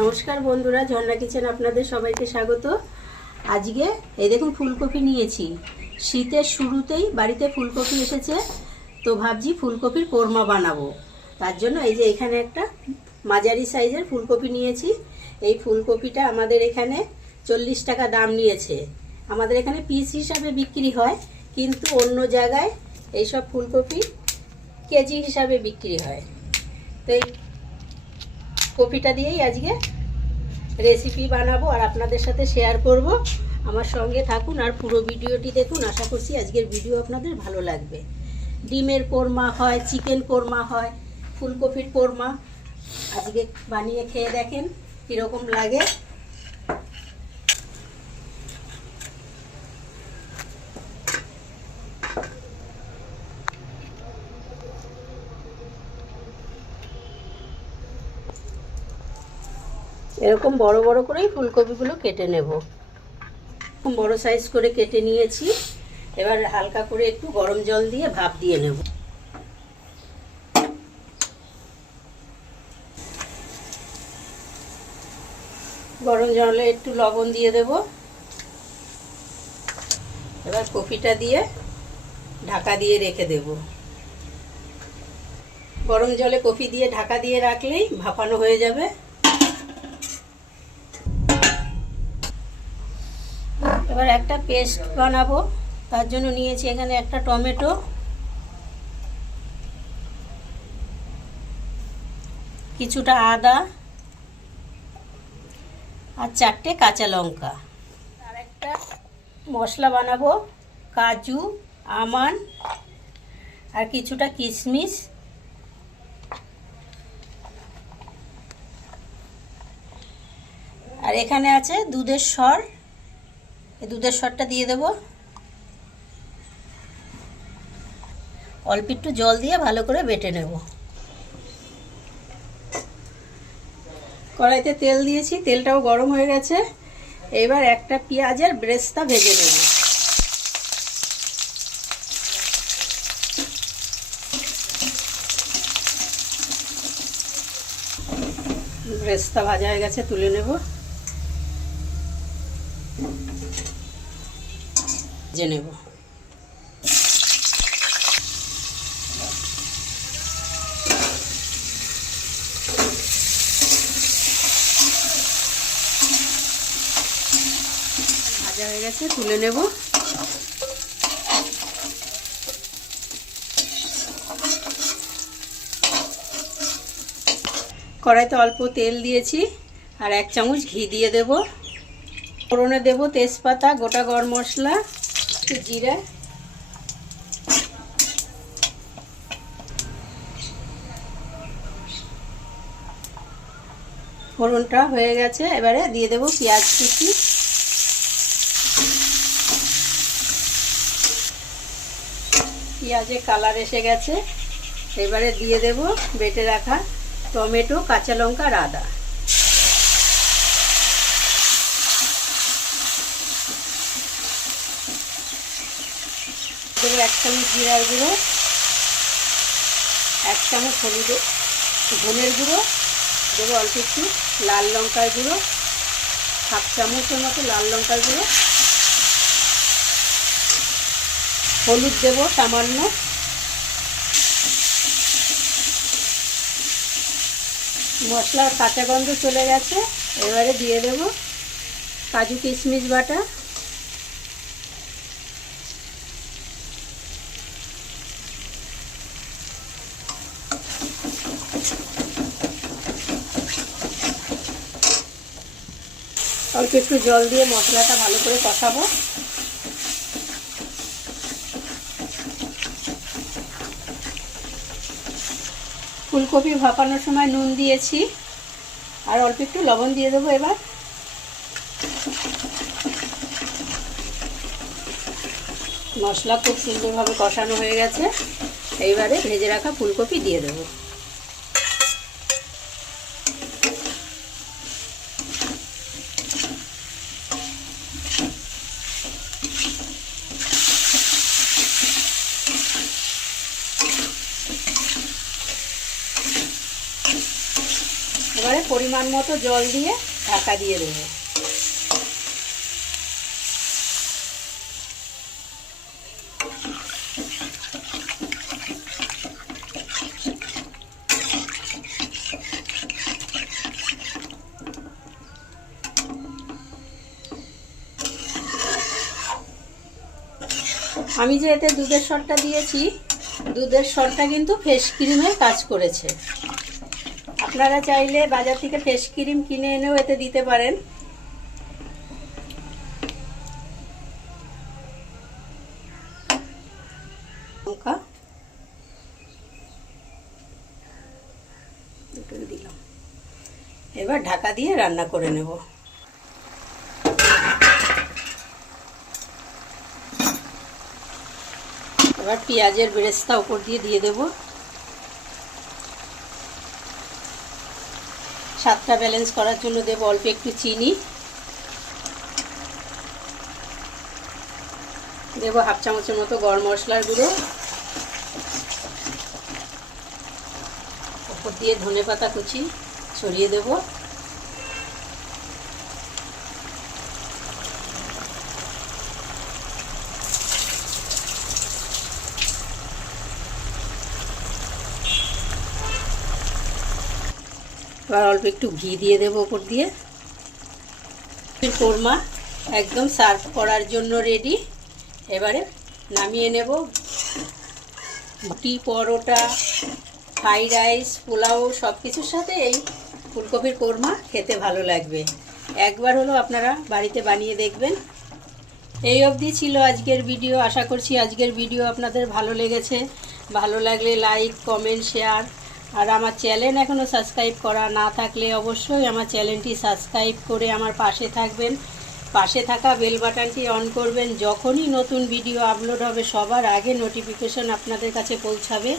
নমস্কার বন্ধুরা, ঝর্ণা কিচেন আপনাদের সবাইকে স্বাগত। আজকে এই দেখুন ফুলকপি নিয়েছি। শীতের শুরুতেই বাড়িতে ফুলকপি এসেছে, তো ভাবছি ফুলকপির কোরমা বানাবো। তার জন্য এই যে এখানে একটা মাঝারি সাইজের ফুলকপি নিয়েছি। এই ফুলকপিটা আমাদের এখানে চল্লিশ টাকা দাম নিয়েছে। আমাদের এখানে পিস হিসাবে বিক্রি হয়, কিন্তু অন্য জায়গায় এইসব ফুলকপি কেজি হিসাবে বিক্রি হয়। তো কপিটা দিয়েই আজকে রেসিপি বানাবো আর আপনাদের সাথে শেয়ার করব। আমার সঙ্গে থাকুন আর পুরো ভিডিওটি দেখুন। আশা করছি আজকের ভিডিও আপনাদের ভালো লাগবে। ডিমের কোরমা হয়, চিকেন কোরমা হয়, ফুলকপির কোরমা। আজকে বানিয়ে খেয়ে দেখেন কীরকম লাগে। এরকম বড় বড় করেই ফুলকপিগুলো কেটে নেব। খুব বড় সাইজ করে কেটে নিয়েছি। এবার হালকা করে একটু গরম জল দিয়ে ভাপ দিয়ে নেব। গরম জলে একটু লবণ দিয়ে দেব। এবার কপিটা দিয়ে ঢাকা দিয়ে রেখে দেব। গরম জলে কফি দিয়ে ঢাকা দিয়ে রাখলেই ভাপানো হয়ে যাবে। এবার একটা পেস্ট বানাবো। তার জন্য নিয়েছি এখানে একটা টমেটো। কিছুটা আদা। আর চারটে কাঁচা লঙ্কা। আর একটা মশলা বানাবো। কাজু, আমান, আর কিছুটা কিশমিশ আর এখানে আছে দুধের স্বর এই দুধের সরটা দিয়ে দেব। অল্প একটু জল দিয়ে ভালো করে বেটে নেব। কড়াইতে তেল দিয়েছি, তেলটাও গরম হয়ে গেছে। এবার একটা পেঁয়াজের ব্রেস্তা ভেজে নেব। ব্রেস্তা ভাজা হয়ে গেছে, তুলে নেব। ভেজে নেব। ভাজা হয়ে গেছে, তুলে নেব। কড়াইতে অল্প তেল দিয়েছি আর এক চামচ ঘি দিয়ে দেবো। ফোড়নে দেব তেজপাতা, গোটা গরম মশলা একটু জিরা। ফোড়নটা হয়ে গেছে, এবারে দিয়ে দেব পেঁয়াজ কুচি। পেঁয়াজে কালার এসে গেছে, এবারে দিয়ে দেব বেটে রাখা টমেটো, কাঁচা লঙ্কা আর আদা। দেবো এক চামচ জিরার গুঁড়ো, এক চামচ হলুদ ধনের গুঁড়ো দেবো অল্প একটু লাল লঙ্কার গুঁড়ো, হাফ চামচের মতো লাল লঙ্কার গুঁড়ো। হলুদ দেব সামান্য। মশলার কাঁচা গন্ধ চলে গেছে, এবারে দিয়ে দেব কাজু কিশমিশ বাটা। অল্প একটু জল দিয়ে মশলাটা ভালো করে কষাবো। ফুলকপি ভাপানোর সময় নুন দিয়েছি, আর অল্প একটু লবণ দিয়ে দেবো এবার। মশলা খুব সুন্দরভাবে কষানো হয়ে গেছে। এইবারে ভেজে রাখা ফুলকপি দিয়ে দেবো। পরিমাণ মতো জল দিয়ে ঢাকা দিয়ে দেবো। আমি যে এতে দুধের সরটা দিয়েছি, দুধের সরটা কিন্তু ফেস ক্রিমের কাজ করেছে। আপনারা চাইলে বাজার থেকে ফেস ক্রিম কিনে এনেও এতে দিতে পারেন। লঙ্কা। দিলাম। এবার ঢাকা দিয়ে রান্না করে নেব। এবার পেঁয়াজের বেরেস্তা উপর দিয়ে দিয়ে দেব। স্বাদটা ব্যালেন্স করার জন্য দেব অল্প একটু চিনি। দেব হাফ চামচের মতো গরম মশলার গুঁড়ো। ওপর দিয়ে ধনে পাতা কুচি ছড়িয়ে দেব। এবার অল্প একটু ঘি দিয়ে দেবো ওপর দিয়ে। কোরমা একদম সার্ভ করার জন্য রেডি এবারে নামিয়ে নেব। রুটি পরোটা ফ্রাইড রাইস পোলাও সব কিছুর সাথে এই ফুলকপির কোরমা খেতে ভালো লাগবে। একবার হলো আপনারা বাড়িতে বানিয়ে দেখবেন। এই অবধি ছিল আজকের ভিডিও আশা করছি আজকের ভিডিও আপনাদের ভালো লেগেছে। ভালো লাগলে লাইক কমেন্ট শেয়ার আর আমার চ্যানেল এখনও সাবস্ক্রাইব করা না থাকলে অবশ্যই আমার চ্যানেলটি সাবস্ক্রাইব করে আমার পাশে থাকবেন। পাশে থাকা বেল বাটনটি অন করবেন। যখনই নতুন ভিডিও আপলোড হবে, সবার আগে নোটিফিকেশন আপনাদের কাছে পৌঁছাবে।